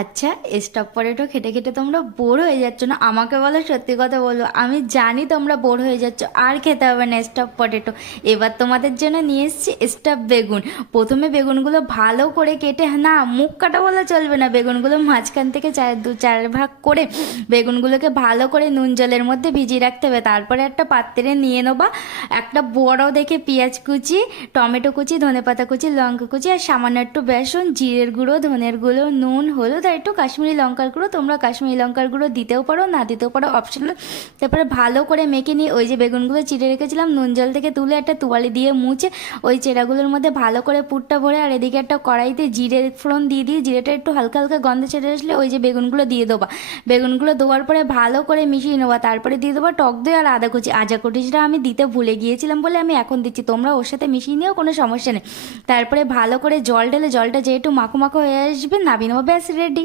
আচ্ছা, stop potato খেতে খেতে তোমরা বোর হয়ে যাচ্ছ না? আমাকে বলো, সত্যি কথা বলো, আমি জানি তোমরা বোর হয়ে যাচ্ছ, আর খেতে হবে না স্টপ পটেটো। এবার তোমাদের জন্য নিয়ে এসেছি স্টাফ বেগুন। প্রথমে বেগুনগুলো ভালো করে কেটে, না মুখ কাটা বলা চলবে না, বেগুনগুলো মাঝখান থেকে দু চার ভাগ করে বেগুনগুলোকে ভালো করে নুন জলের মধ্যে ভিজিয়ে রাখতে হবে। তারপরে একটা পাত্রে নিয়ে নেবা একটা বড় দেখে পেঁয়াজ কুচি, টমেটো কুচি, ধনেপাতা কুচি, লঙ্কা কুচি, আর সামান্য একটু বেসন, জিরের গুঁড়ো, ধনের গুঁড়ো, নুন, হলুদ, আর একটু কাশ্মীরি লঙ্কার গুঁড়ো। তোমরা কাশ্মীরি লঙ্কার গুঁড়ো দিতেও পারো, না দিতেও পারো, অপশনাল। তারপরে ভালো করে মেখে নিয়ে ওই যে বেগুনগুলো চিড়ে রেখেছিলাম, নুন জল থেকে তুলে একটা তোয়ালে দিয়ে মুছে ওই চেরাগুলোর মধ্যে ভালো করে পুরটা ভরে, আর এদিকে একটা কড়াইতে জিরে ফোড়ন দিয়ে দিয়ে জিরেটা একটু হালকা হালকা গন্ধ ছেড়ে আসলে ওই যে বেগুনগুলো দিয়ে দেবা। বেগুনগুলো দেওয়ার পরে ভালো করে মিশিয়ে নেবা। তারপরে দিয়ে দেবো টক দই আর আদা কুচি। আদা কুচিটা আমি দিতে ভুলে গিয়েছিলাম বলে আমি এখন দিচ্ছি, তোমরা ওর সাথে মিশিয়ে নিও, কোনো সমস্যা নেই। তারপরে ভালো করে জল ঢেলে, জলটা যেহেতু মাখো মাখো হয়ে আসবে, নামিয়ে নেবো, ব্যাস রেডি।